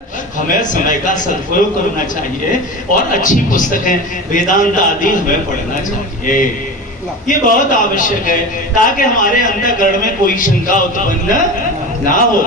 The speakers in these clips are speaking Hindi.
हमें समय का सदुपयोग करना चाहिए और अच्छी पुस्तकें वेदांत आदि हमें पढ़ना चाहिए। ये बहुत आवश्यक है ताकि हमारे अंतःकरण में कोई शंका उत्पन्न ना हो।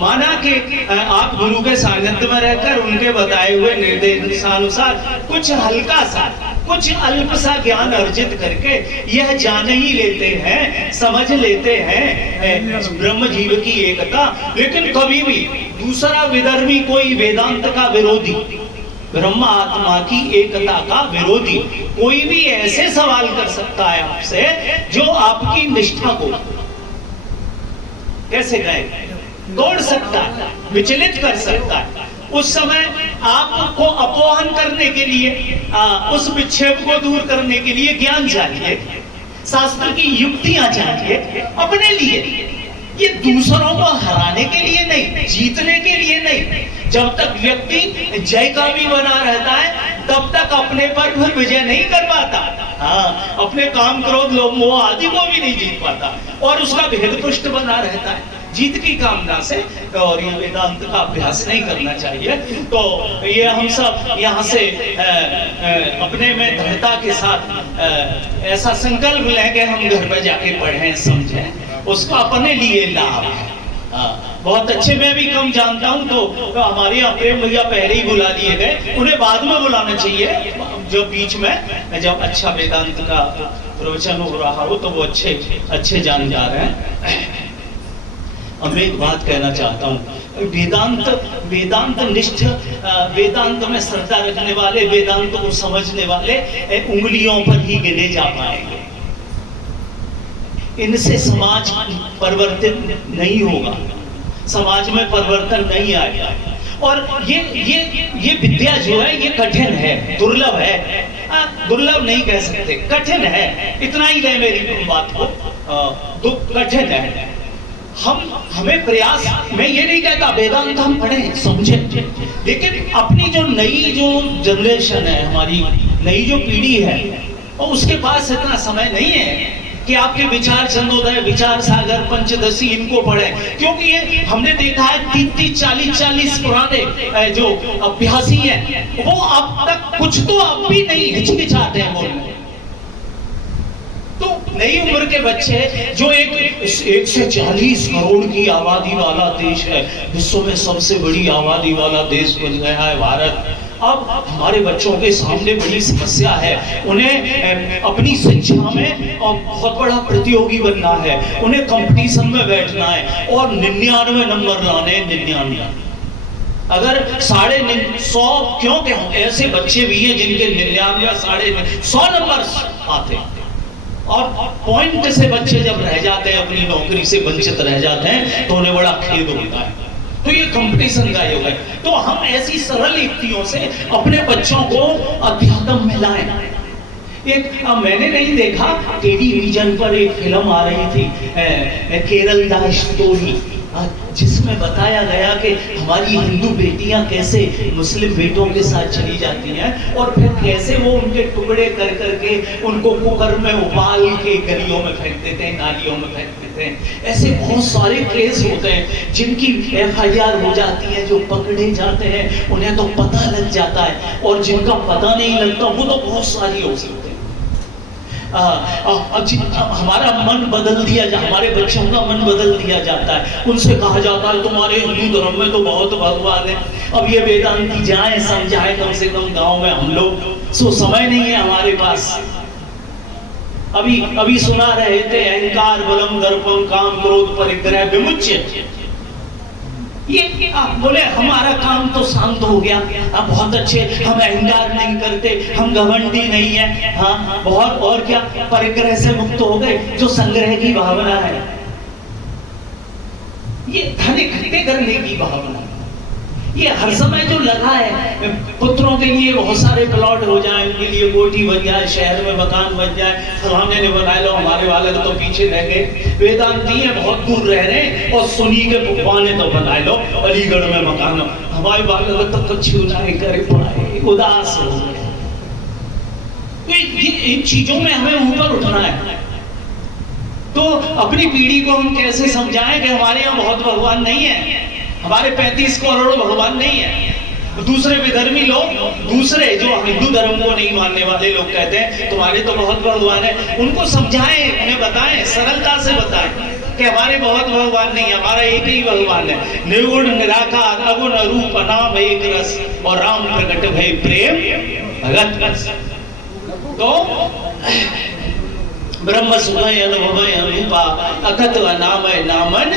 माना कि आप गुरु के सानिध्य में रहकर उनके बताए हुए निर्देशानुसार कुछ हल्का सा कुछ अल्प सा ज्ञान अर्जित करके यह जान ही लेते हैं, समझ लेते हैं ब्रह्म जीव की एकता, लेकिन कभी भी दूसरा विधर्मी कोई वेदांत का विरोधी, ब्रह्म आत्मा की एकता का विरोधी कोई भी ऐसे सवाल कर सकता है आपसे जो आपकी निष्ठा को कैसे गए तोड़ सकता है, विचलित कर सकता है। उस समय आपको अपवाहन करने के लिए, उस विक्षेप को दूर करने के लिए ज्ञान चाहिए, शास्त्र की युक्तियां चाहिए अपने लिए। ये दूसरों को हराने के लिए नहीं, जीतने के लिए नहीं। जब तक व्यक्ति जय का भी बना रहता है तब तक अपने पर भी विजय नहीं कर पाता। हाँ, अपने काम क्रोध लोभ मोह आदि को भी नहीं जीत पाता और उसका भेद पृष्ठ बना रहता है जीत की कामना से। और ये वेदांत का अभ्यास नहीं करना चाहिए। तो ये हम सब यहाँ से अपने में दृढ़ता के साथ ऐसा संकल्प लें कि हम घर पे जाके पढ़ें, समझें, उसका अपने लिए लाभ है। बहुत अच्छे, मैं भी कम जानता हूँ तो हमारे यहाँ प्रेम भैया पहले ही बुला दिए गए, उन्हें बाद में बुलाना चाहिए। जो बीच में जब अच्छा वेदांत का प्रवचन हो रहा हो तो वो अच्छे जानकार हैं। अब मैं एक बात कहना चाहता हूँ, वेदांत निष्ठ, वेदांत में श्रद्धा रखने वाले, वेदांत को समझने वाले उंगलियों पर ही गिने जा पाएंगे। इनसे समाज परिवर्तित नहीं होगा, समाज में परिवर्तन नहीं आएगा। और ये विद्या जो है ये कठिन है, दुर्लभ है। दुर्लभ नहीं कह सकते, कठिन है, इतना ही ले मेरी बात को, कठिन है। हमें प्रयास, मैं ये नहीं कहता वेदांत हम पढ़ें समझें, लेकिन अपनी जो नई जो जनरेशन है, हमारी नई जो पीढ़ी है, और उसके पास इतना समय नहीं है कि आपके विचार चंदोदय, विचार सागर, पंचदशी इनको पढ़ें। क्योंकि ये हमने देखा है 30-30, 40-40 पुराने जो अभ्यासी हैं वो अब तक कुछ तो अब भी नहीं हिचकिचाते हैं बोलने। तो नई उम्र के बच्चे जो एक 140 करोड़ की आबादी वाला देश है, विश्व में सबसे बड़ी आबादी वाला देश बन गया है भारत। अब हमारे बच्चों के सामने बड़ी समस्या है, उन्हें अपनी शिक्षा में बहुत बड़ा प्रतियोगी बनना है, उन्हें कंपटीशन में बैठना है और 99 नंबर लाने। 99 अगर 150, क्योंकि ऐसे बच्चे भी हैं जिनके 99 150 नंबर आते हैं। और पॉइंट से बच्चे जब रह जाते हैं, अपनी नौकरी से वंचित रह जाते हैं, तो उन्हें बड़ा खेद होता है। तो ये कंपटीशन का युग है। तो हम ऐसी सरल युक्तियों से अपने बच्चों को अध्यात्म में लाएं। मैंने नहीं देखा, टेलीविजन पर एक फिल्म आ रही थी, केरल दा स्टोरी, जिसमें बताया गया कि हमारी हिंदू बेटियां कैसे मुस्लिम बेटों के साथ चली जाती हैं और फिर कैसे वो उनके टुकड़े कर करके उनको कुकर में उबाल के गलियों में फेंक देते हैं, नालियों में फेंक देते हैं। ऐसे बहुत सारे केस होते हैं जिनकी FIR हो जाती है, जो पकड़े जाते हैं उन्हें तो पता लग जाता है, और जिनका पता नहीं लगता वो तो बहुत सारी हो सकते हैं। हमारा मन बदल दिया, हमारे बच्चों का मन बदल दिया जाता है, उनसे कहा जाता है तुम्हारे हिंदू धर्म में तो बहुत भगवान है। अब ये वेदांती जाए समझाए कम से कम गांव में, हम लोग सो समय नहीं है हमारे पास। अभी सुना रहे थे अहंकार बलम दर्पम काम क्रोध परिग्रह विमुच्य। ये आप बोले हमारा काम तो शांत हो गया, अब बहुत अच्छे, हम अहंकार नहीं करते, हम घमंडी नहीं है, हाँ बहुत, और क्या, परिग्रह से मुक्त हो गए। जो संग्रह की भावना है, ये धन इकट्ठे करने की भावना, ये हर समय जो लगा है, पुत्रों के लिए बहुत सारे प्लॉट हो जाए, उनके लिए कोठी बन जाए, शहर में मकान बन जाए, फलाने ने बना लो, हमारे वाले तो पीछे रह गए। वेदांती है बहुत दूर रह रहे हैं और सुनी के पुप्पा ने तो बना लो अलीगढ़ में मकान, हमारे वाले तो कुछ नहीं करे पड़ाए, उदास हो गए। इन चीजों में हमें ऊपर उठना है। तो अपनी पीढ़ी को हम कैसे समझाएं कि हमारे यहाँ बहुत भगवान नहीं है, हमारे 35 करोड़ भगवान नहीं है। दूसरे विधर्मी लोग, दूसरे जो हिंदू धर्म को नहीं मानने वाले लोग कहते हैं तुम्हारे तो बहुत भगवान है। उनको समझाएं, उन्हें बताएं, सरलता से बताएं कि हमारे बहुत भगवान नहीं, हमारा एक ही भगवान है, निर्गुण निराकार अगुण रूप नाम एक रस, और राम प्रकट भय प्रेम भगत रस। तो ब्रह्म सुभय अनुभवय अनुपा अकत नामय नामन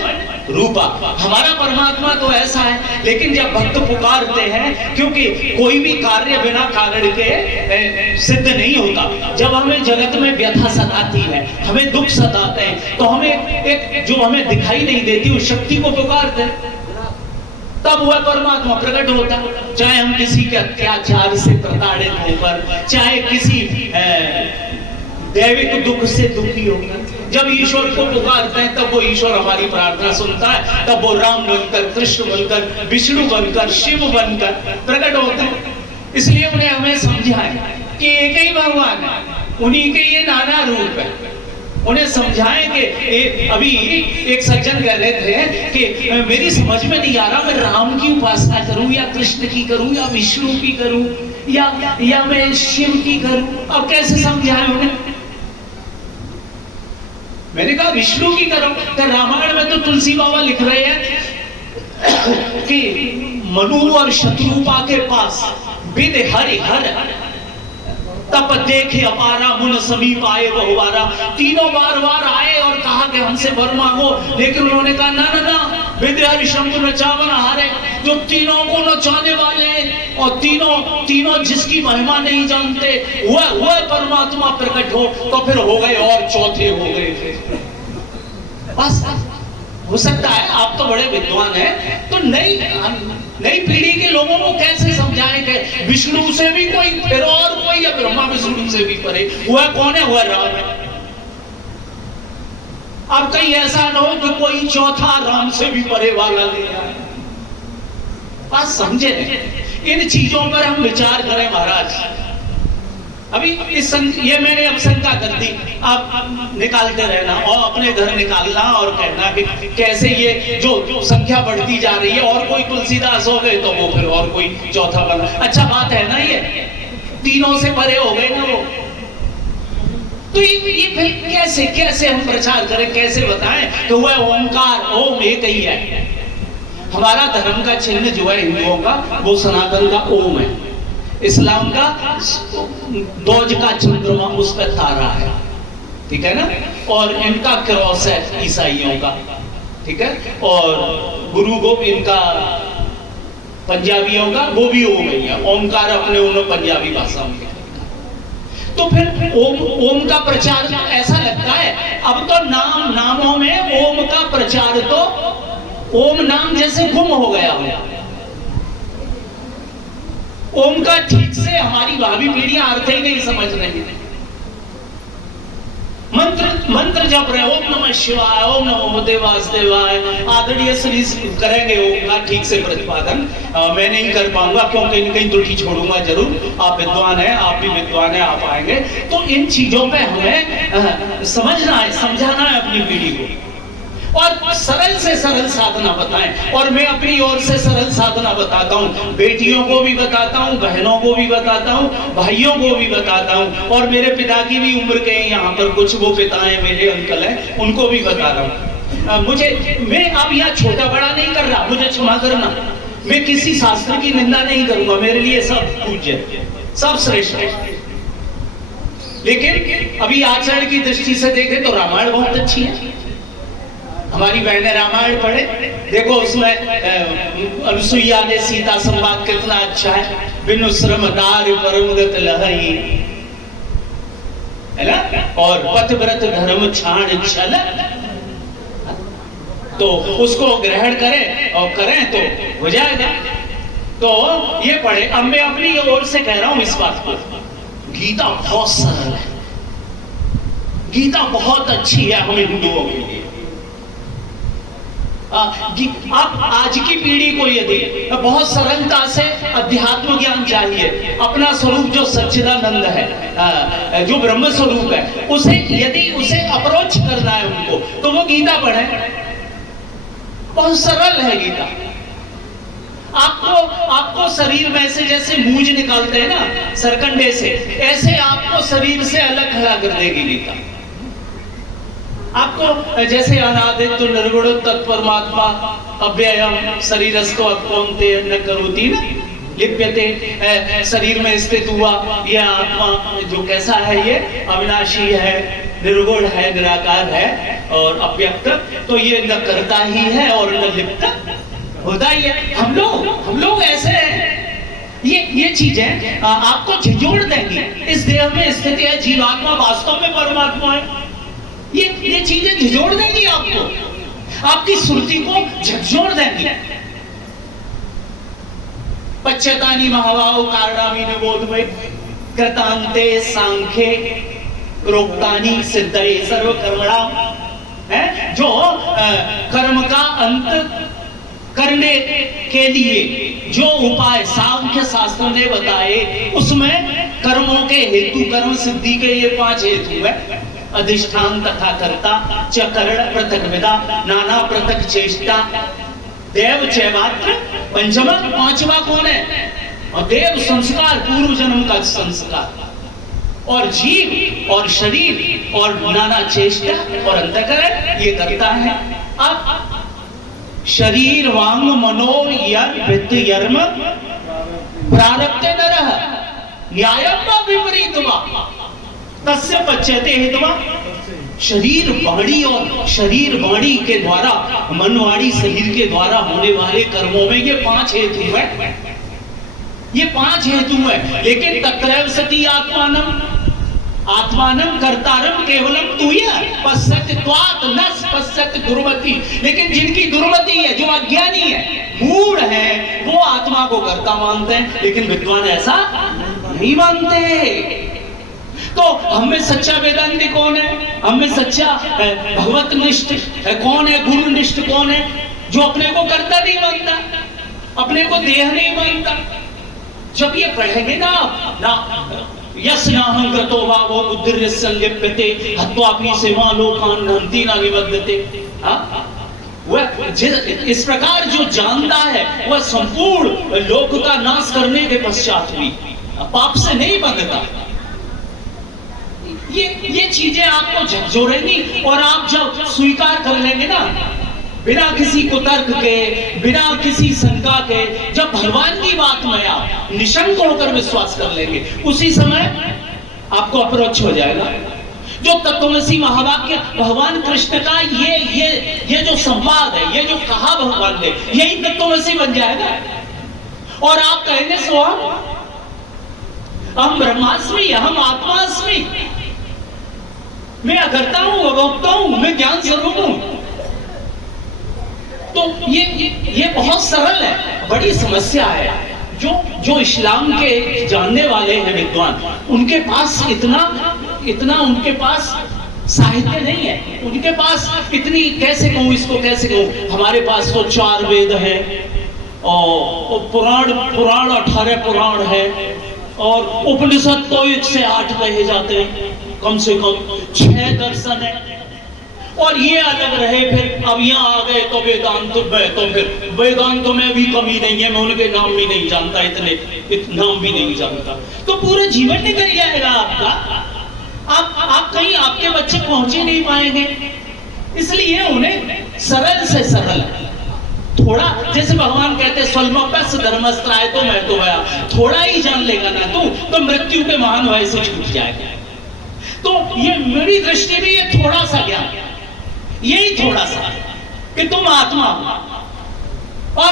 रूपा। हमारा परमात्मा तो ऐसा है, लेकिन जब भक्त पुकारते हैं, क्योंकि कोई भी कार्य बिना कारण के सिद्ध नहीं होता। जब हमें जगत में व्यथा सताती है, हमें दुख सताते हैं, तो हमें एक जो हमें दिखाई नहीं देती उस शक्ति को पुकारते हैं, तब वह परमात्मा प्रकट होता है। चाहे हम किसी के अत्याचार से प्रताड़ित होकर, चाहे किसी दैविक दुख से दुखी होकर, जब ईश्वर को पुकारते हैं तब वो ईश्वर हमारी प्रार्थना सुनता है। तब वो राम बनकर, कृष्ण बनकर, विष्णु बनकर, शिव बनकर प्रकट होते हैं। इसलिए उन्हें हमें समझाएं कि एक ही भगवान है, उन्हीं के ये नाना रूप है। उन्हें समझाएं कि अभी एक सज्जन कह रहे थे कि मेरी समझ में नहीं आ रहा, मैं राम की उपासना करूं या कृष्ण की करूं या विष्णु की करूं या मैं शिव की करूं। अब कैसे समझाएं उन्हें? मैंने कहा विष्णु की करो। तो रामायण में तो तुलसी बाबा लिख रहे हैं कि मनु और शत्रुपा के पास विद हरि हर तप देखे अपारा मुन समीप आए बहुवारा। तीनों बार बार आए और कहा कि हमसे वर मांगो, लेकिन उन्होंने कहा ना ना ना, विद हरि शंभु नचावन हारे। जो तीनों को नचाने वाले और तीनों जिसकी महिमा नहीं जानते, वह परमात्मा प्रकट हो, तो फिर हो गए और चौथे हो गए। बस हो सकता है आप तो बड़े विद्वान हैं, तो नई पीढ़ी के लोगों को कैसे समझाएं कि विष्णु से भी कोई फिर और कोई, या ब्रह्मा विष्णु से भी परे, वह कौन है? वह राम है। अब कहीं ऐसा न हो कि कोई चौथा राम से भी परे वाला ले आए। बात समझे? इन चीजों पर हम विचार करें महाराज। अभी ये मैंने अब शंका कर दी, आप निकालते रहना और अपने घर निकालना और कहना कि कैसे ये जो संख्या बढ़ती जा रही है, और कोई तुलसीदास हो गए तो वो फिर और कोई चौथा बना। अच्छा बात है ना, ये तीनों से परे हो गए ना वो। तो ये फिर कैसे हम प्रचार करें, कैसे बताएं? तो वह ओंकार, ओम एक ही है। हमारा धर्म का चिन्ह जो है हिंदुओं का, वो सनातन का ओम है। इस्लाम का दोज का चंद्रमा, उस पर तारा है, ठीक है ना। और इनका क्रॉस है ईसाइयों का, ठीक है। और गुरु गोप इनका पंजाबियों का, वो भी ओम ही है। ओमकार अपने उन्होंने पंजाबी भाषा में। तो फिर ओम का प्रचार ऐसा लगता है, अब तो नामों में ओम का प्रचार, तो ओम नाम जैसे गुम हो गया हो। ओम का ठीक से हमारी भावी पीढ़ियां अर्थ ही नहीं समझ रही। मंत्र जप रहे, ओम नमः शिवाय, ओम नमो देवासदेवाय, आदरणीय श्री करेंगे ओम का ठीक से प्रतिपादन। मैं नहीं कर पाऊंगा, क्योंकि कहीं त्रुटि छोड़ूंगा जरूर। आप विद्वान हैं, आप भी विद्वान हैं, आप आएंगे। तो इन चीजों पे हमें समझना है, समझाना है अपनी पीढ़ी को, और सरल से सरल साधना बताएं। और मैं अपनी ओर से सरल साधना बताता हूं, बेटियों को भी बताता हूं, बहनों को भी बताता हूं, भाइयों को भी बताता हूं। और मेरे पिता की भी उम्र के यहाँ पर कुछ वो पिता हैं, मेरे अंकल हैं, उनको भी बता रहा हूं। मैं अब यहाँ छोटा बड़ा नहीं कर रहा, मुझे क्षमा करना। मैं किसी शास्त्र की निंदा नहीं करूंगा, मेरे लिए सब पूज्य, सब श्रेष्ठ है। लेकिन अभी आचरण की दृष्टि से देखें तो रामायण बहुत अच्छी है। हमारी बहनें रामायण पढ़े, देखो उसमें अनुसुईया ने सीता संवाद कितना अच्छा है। बिनु श्रम दार परमगत लहई, है ना। और पतिव्रत धर्म छाण छल, तो उसको ग्रहण करें और करें तो हो जाएगा। तो ये पढ़े। अब मैं अपनी ओर से कह रहा हूं इस बात को, गीता बहुत सरल है, गीता बहुत अच्छी है हम हिंदुओं के लिए। आप आज की पीढ़ी को यदि बहुत सरलता से अध्यात्म ज्ञान चाहिए, अपना स्वरूप जो सच्चिदानंद है, जो ब्रह्म स्वरूप है, उसे यदि उसे अप्रोच करना है उनको, तो वो गीता पढ़े। बहुत सरल है गीता। आपको शरीर में से जैसे मूंज निकालते हैं ना सरकंडे से, ऐसे आपको शरीर से अलग खड़ा कर देगी गीता। आपको जैसे अनादित्य निर्गुण तत्परमात्मा अव्ययम शरीरस्थो अत्वंते न करोति न लिप्यते, शरीर में स्थित हुआ यह आत्मा जो कैसा है, ये अविनाशी है, निर्गुण है, निराकार है और अव्यक्त, तो ये न करता ही है और न लिप्त होता ही है। हम लोग ऐसे हैं। ये चीजें आपको झिझोड़ देंगी। इस देह में स्थित है जीवात्मा, वास्तव में परमात्मा है। ये चीजें झिझोड़ देंगी आपको, आपकी सुरती को झकझोर देंगी। पश्यतानि महाबाहो कारणानि निबोधमय कृतान्ते सांख्ये प्रोक्तानि सिद्धये सर्व कर्मणाम, है जो कर्म का अंत करने के लिए जो उपाय सांख्य शास्त्र ने बताए, उसमें कर्मों के हेतु, कर्म सिद्धि के ये 5 हेतु है। अधिष्ठान तथा कर्ता च करण पृथक विदा नाना पृथक चेष्टा देव चैवात्र पंचमा, 5वां कौन है? और देव संस्कार, पूर्व जन्म का संस्कार, और जीव और शरीर और नाना चेष्टा और अंतःकरण ये करता है। अब शरीर वांग मनो यद् यर्म प्रारब्धे नरः न्यायं वा विपरीतं वा तस्य पच्यते हेतुवा। शरीर वाणी के द्वारा, मनवाणी शरीर के द्वारा होने वाले कर्मों में ये 5 हेतु है, ये 5 हेतु है। लेकिन तत्रैव सती आत्मानं कर्तारं केवलम तुया पश्यति त्वात् न पश्यति दुर्मति। लेकिन जिनकी दुर्मति है, जो अज्ञानी है, मूढ़ है, वो आत्मा को कर्ता मानते हैं, लेकिन विद्वान ऐसा नहीं मानते। तो हम में सच्चा वेदांती कौन है? हम में सच्चा भगवत निष्ठ कौन है? गुरु निष्ठ कौन है? जो अपने को कर्ता नहीं मानता, अपने को देह नहीं मानता। जब ये पढ़ेंगे ना यस नाहं कृतो भावो बुद्धिर्यस्य संलिप्यते हत्वापि सेवा लोकान् हन्ति न निबध्यते। वह इस प्रकार जो जानता है, वह संपूर्ण लोक का नाश करने के पश्चात भी पाप से नहीं बंधता। ये चीजें आपको झकझोरेंगी, और आप जब स्वीकार कर लेंगे ना, बिना किसी कुतर्क के, बिना किसी शंका के, जब भगवान की बात में आप निशंक होकर विश्वास कर लेंगे, उसी समय आपको अप्रोच हो जाएगा। जो तत्वमसी महावाक्य भगवान कृष्ण का ये जो संवाद है, ये जो कहा भगवान ने, यही तत्वमसी बन जाएगा। और आप कहेंगे सोहम हम ब्रह्मास्मि अहम आत्मास्मि, मैं अकर्ता हूं, अभोक्ता हूं, मैं ज्ञान स्वरूप हूं। तो ये बहुत सरल है, बड़ी समस्या है। जो इस्लाम के जानने वाले हैं विद्वान, उनके पास इतना उनके पास साहित्य नहीं है, उनके पास इतनी, कैसे कहूं इसको, कैसे कहूं, हमारे पास तो 4 वेद है और पुराण 18 पुराण है, और उपनिषद तो 1 से 8 कहे जाते हैं, कम से कम 6 दर्शन है। और ये अलग रहे, फिर अब यहाँ आ गए तो वेदांत में, तो फिर वेदांत में भी कमी नहीं है, मैं उनके नाम भी नहीं जानता, इतने नाम भी नहीं जानता। तो पूरा जीवन निकल जाएगा आपका, आप कहीं आपके बच्चे पहुंचे नहीं पाएंगे। इसलिए उन्हें सरल से सरल, थोड़ा, जैसे भगवान कहते हैं स्वल्पस्य धर्मस्त्राय तो मैं तो गया, थोड़ा ही जान लेगा ना तो मृत्यु के महान भय से छूट जाएगा। तो ये मेरी दृष्टि में ये थोड़ा सा ज्ञान, यही थोड़ा सा कि तुम आत्मा हो। और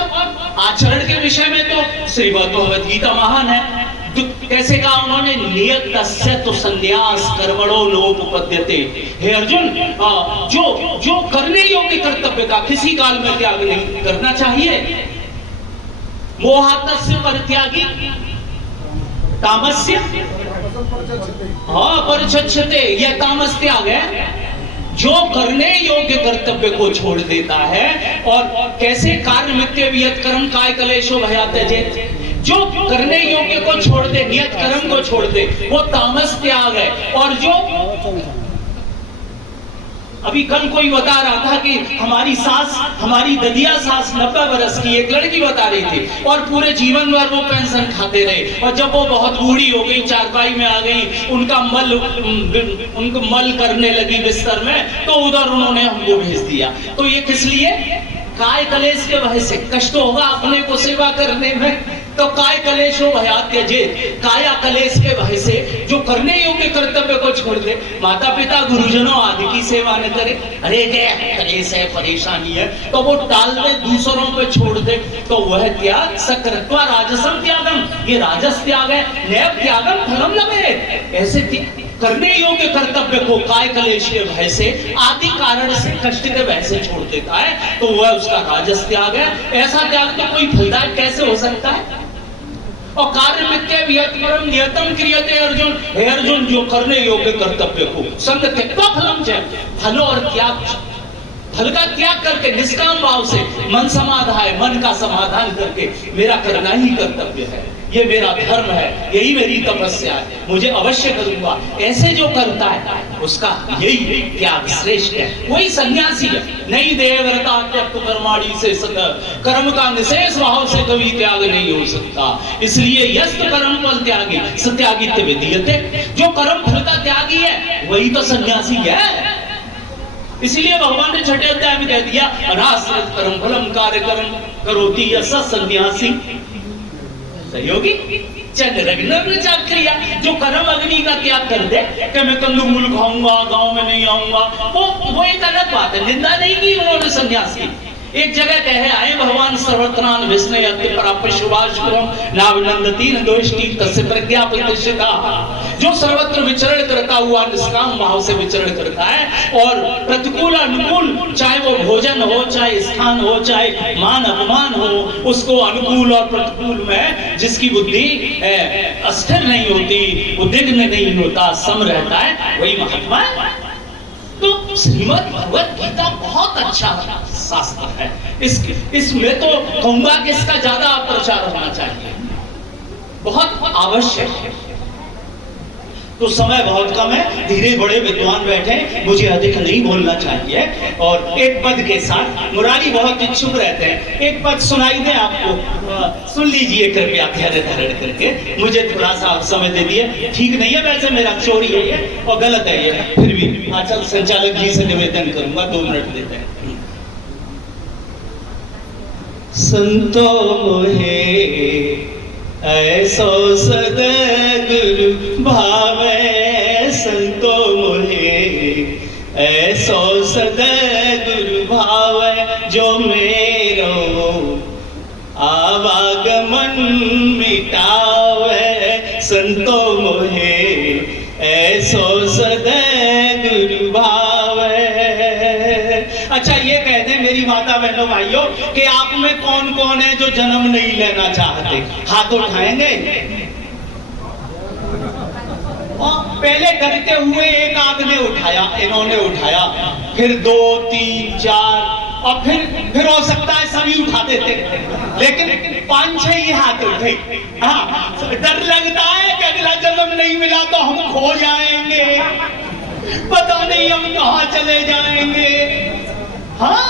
आचरण के विषय में तो श्रीमद् भगवद गीता महान है। कैसे कहा उन्होंने, नियतस्य तो संन्यास कर्मणो नोपपद्यते। हे अर्जुन, जो करने योग्य कर्तव्य का किसी काल में त्याग नहीं करना चाहिए। मोहातस्य परित्यागी तामस्य परिच्छते, यह तामस त्याग है। जो करने योग्य कर्तव्य को छोड़ देता है, और कैसे कार्य मित्य वियत कर्म काय कलेशो भया त्यजेत, जो करने योग्य को छोड़ दे, नियत कर्म को छोड़ दे, वो तामस त्याग है। और अभी कल कोई बता रहा था कि हमारी सास, हमारी ददिया सास 90 बरस की, एक लड़की बता रही थी, और पूरे जीवन भर वो पेंशन खाते रहे, और जब वो बहुत बूढ़ी हो गई, चारपाई में आ गई, उनको मल करने लगी बिस्तर में, तो उधर उन्होंने हमको भेज दिया। तो ये किस लिए? काय कलेश के वजह से। कष्ट होगा अपने को सेवा करने में, तो काय कलेशो भयात् त्यजेत्, काया कलेश के वजह से जो करने योग्य कर्तव्य को छोड़ दे, माता पिता गुरुजनों आदि की सेवा न करे, अरे कलेश है, परेशानी है, तो वो टाल दे, दूसरों पे छोड़ दे, तो वह त्याग सकृत्वा राजसम त्यागम, ये राजस त्याग है। नैव त्यागम फलम लभेत, ऐसे करने योग्य कर्तव्य को काय कलेश के भय से, आदि कारण से, कष्ट के भय से छोड़ देता है, तो वह उसका राजस त्याग है। ऐसा त्याग तो कोई फलदायक कैसे हो सकता है? और कार्य मित्य वियतपरम नियतम क्रियते अर्जुन, हे अर्जुन, जो करने योग्य कर्तव्य को संग त्यक्त्वा फलम च, फल और त्याग, फल का त्याग करके निष्काम भाव से मन समाधान, मन का समाधान करके मेरा करना ही कर्तव्य है, ये मेरा धर्म है, यही मेरी तपस्या है, मुझे अवश्य करूंगा, ऐसे जो करता है उसका यही त्याग श्रेष्ठ है, वही सन्यासी है। नहीं देवव्रता त्यक्त कर्माणि से कर्म का निशेष भाव से कभी त्याग नहीं हो सकता। इसलिए यस्त कर्म फल त्यागी सत्यागित्य विधीयते, जो कर्म फल का त्यागी है वही तो सन्यासी है। इसलिए भगवान ने छठे अध्याय में कह दिया, अनाश्रित कर्म फलम कार्य कर्म करोति यस सन्यासी। सहयोगी क्रिया, जो कर्म अग्नि का त्याग कर दे कि मैं कंदमूल खाऊंगा, गांव में नहीं आऊंगा, वो एक अलग बात है, निंदा नहीं की उन्होंने सन्यास की। एक जगह कहे आए भगवान सर्वत्रान विष्णु यत्ति प्राप्य शुभाशुभम नाविनंदति न दोष्टि तस्य प्रज्ञा प्रतिष्ठिता, जो सर्वत्र विचरण करता हुआ निष्काम भाव से विचरण करता है, और प्रतिकूल अनुकूल, चाहे वो भोजन हो, चाहे स्थान हो, चाहे मान अपमान हो, उसको अनुकूल और प्रतिकूल में जिसकी बुद्धि अस्थिर नहीं होती, उद्विग्न नहीं होता, सम रहता है, वही महात्मा है। तो श्रीमद् भगवत गीता बहुत अच्छा शास्त्र है, इसमें तो कहूंगा कि इसका ज्यादा प्रचार होना चाहिए, बहुत आवश्यक है। तो समय बहुत कम है, धीरे बड़े विद्वान बैठे, मुझे अधिक नहीं बोलना चाहिए, और एक पद के साथ मुरारी बहुत इच्छुक रहते हैं, एक पद सुनाई दे आपको, सुन लीजिए कृपया धैर्य धारण करके, मुझे थोड़ा सा आप समय दे दिए, ठीक नहीं है वैसे मेरा चोरी है ये और गलत है ये, फिर भी चल संचालक जी से निवेदन करूंगा, 2 मिनट देते हैं। संतो मोहे ऐसो सद्गुरु भावे, संतो मोहे ऐसो सद्गुरु भावे, जो मेरो आवागमन मिटावे, संतो मोहे ऐसो सद्गुरु भावे। अच्छा ये कहते हैं मेरी माता बहनों भाइयों कि आप में कौन कौन है जो जन्म नहीं लेना चाहते, हाथ उठाएंगे। और पहले करते हुए एक आदमी उठाया, इन्होंने उठाया, फिर 2 3 4, और फिर हो सकता है सभी उठा देते, लेकिन 5-6 ही हाथ उठे। हाँ, डर लगता है कि अगला जन्म नहीं मिला तो हम खो जाएंगे, पता नहीं हम कहाँ चले जाएंगे। हाँ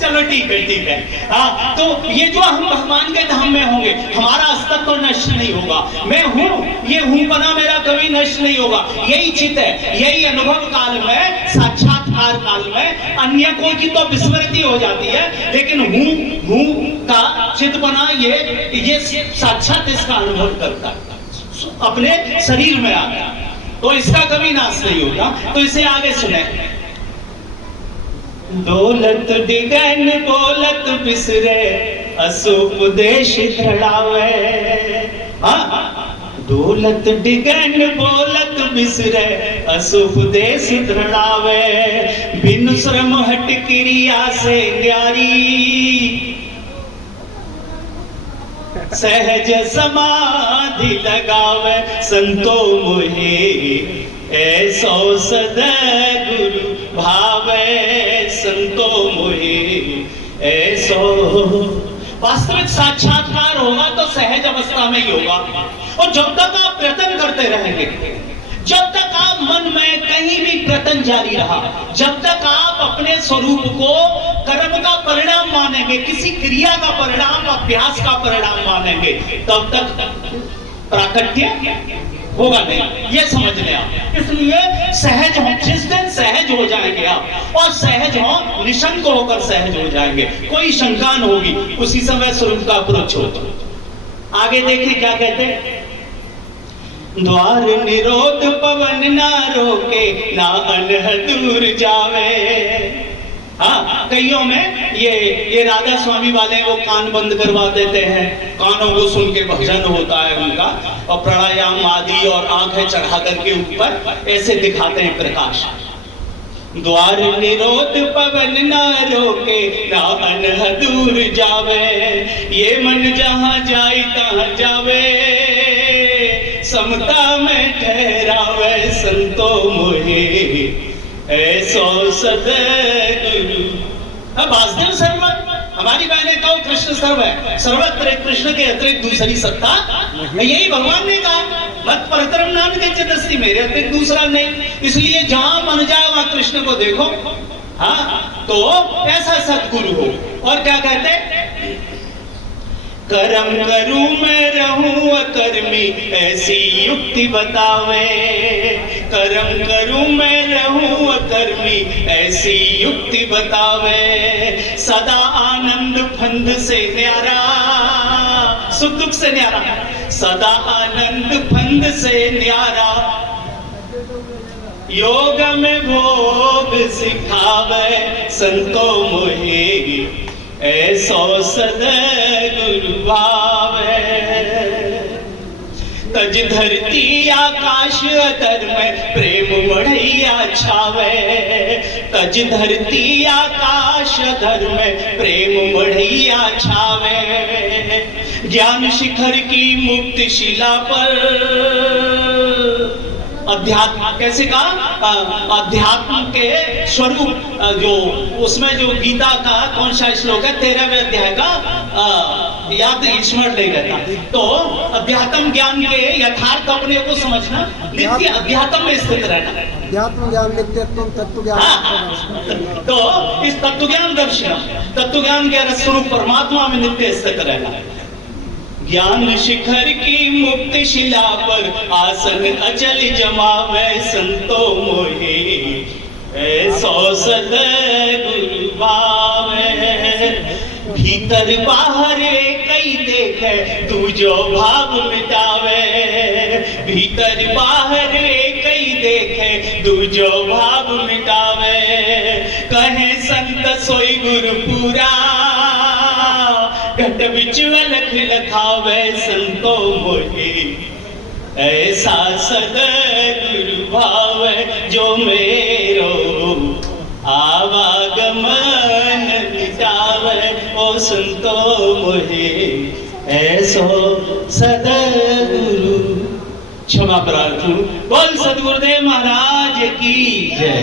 चलो ठीक है। हाँ, तो ये जो हम भगवान के धाम में होंगे, हमारा अस्तित्व तो नष्ट नहीं होगा, मैं हूँ, ये हूँ बना मेरा कभी नष्ट नहीं होगा, यही चित है, यही अनुभव काल में, साक्षात्कार काल में अन्य कोई की तो विस्मृति हो जाती है, लेकिन हूँ का चित बना ये साक्षात इसका अनुभव करता है, अपने शरीर में आ गया, तो इसका कभी नाश नहीं होता। तो इसे आगे सुने, दौलत डिगन बोलत बिसरे असुपदेश धड़ावे। हाँ, दौलत डिगन बोलत बिसरे असुपदेश धड़ावे, बिनु श्रम हट क्रिया से न्यारी, सहज समाधि लगावे, संतो मोहे ऐसो सद्गुरु भावे, संतो मोहे ऐसो। वास्तविक साक्षात्कार होगा तो सहज अवस्था में ही होगा, और जब तक आप प्रयत्न करते रहेंगे, जब तक आप मन में कहीं भी प्रतन जारी रहा, जब तक आप अपने स्वरूप को कर्म का परिणाम मानेंगे, किसी क्रिया का परिणाम, अभ्यास का परिणाम मानेंगे, तब तक प्राकट्य होगा नहीं। ये समझ लें आप। इसलिए सहज हो, जिस दिन सहज हो जाएंगे आप, और सहज हो, निशंक होकर सहज हो जाएंगे, कोई शंका न होगी, उसी समय स्वरूप का अप्रोच होगा। आगे देखिए क्या कहते हैं, द्वार निरोध पवन ना रोके, ना अनह दूर जावे। हाँ, कईयों में ये राधा स्वामी वाले वो कान बंद करवा देते हैं, कानों को सुन के भजन होता है उनका, और प्राणायाम आदि और आंखें चढ़ा करके ऊपर ऐसे दिखाते हैं प्रकाश। द्वार निरोध पवन ना रोके, ना अनह दूर जावे, ये मन जहां जाए तहां जावे, समता में ठहरावे संतो मोहे, ऐसो सदगुरु। अब वासुदेव सर्वत्र, हमारी बहनें कहो कृष्ण सर्व है, सर्वत्र कृष्ण के अतिरिक्त दूसरी सत्ता, यही भगवान ने कहा, मत परतरम नाम के चतुर्थी, मेरे अतिरिक्त दूसरा नहीं। इसलिए जहां मन जाए वहां कृष्ण को देखो। हाँ, तो ऐसा सदगुरु हो। और क्या कहते हैं, कर्म करूं मैं रहूं अकर्मी, ऐसी युक्ति बतावे, कर्म करूं मैं रहूं अकर्मी, ऐसी युक्ति बतावे, सदा आनंद फंद से न्यारा, सुख दुख से न्यारा, सदा आनंद फंद से न्यारा, योग में भोग सिखावे संतो मोहे, ऐसो सदगुरु भावे। तज धरती आकाश अधर में प्रेम बढ़ैया छावे, तज धरती आकाश अधर में प्रेम बढ़ैया छावे, ज्ञान शिखर की मुक्त शिला पर, अध्यात्म कैसे कहा, अध्यात्म के स्वरूप, जो उसमें जो गीता का कौन सा श्लोक है, 13वें अध्याय का, याद स्मरण नहीं रहता, तो अध्यात्म ज्ञान के यथार्थ अपने को समझना, नित्य अध्यात्म में स्थित रहना, अध्यात्म ज्ञान नित्यत्व तत्व ज्ञान। तो इस तत्व ज्ञान दर्शन, तत्व ज्ञान के स्वरूप परमात्मा में नित्य स्थित रहना। ज्ञान शिखर की मुक्त शिला पर आसन अचल जमावे संतो मोहे, ऐसो सदगुरु भावे, भीतर बाहर कई देखे तू जो भाव मिटावे, भीतर बाहर कई देखे तू जो भाव मिटावे, कहे संत सोई गुरु पूरा, घट बिच अलख लखावे संतो मोहे, ऐसा सदगुरु भाव जो मेरो आवागमन मिटावे, ओ संतो मोहे, ऐसो सदगुरु। क्षमा प्रार्थना। बोल सदगुरुदेव महाराज की जय।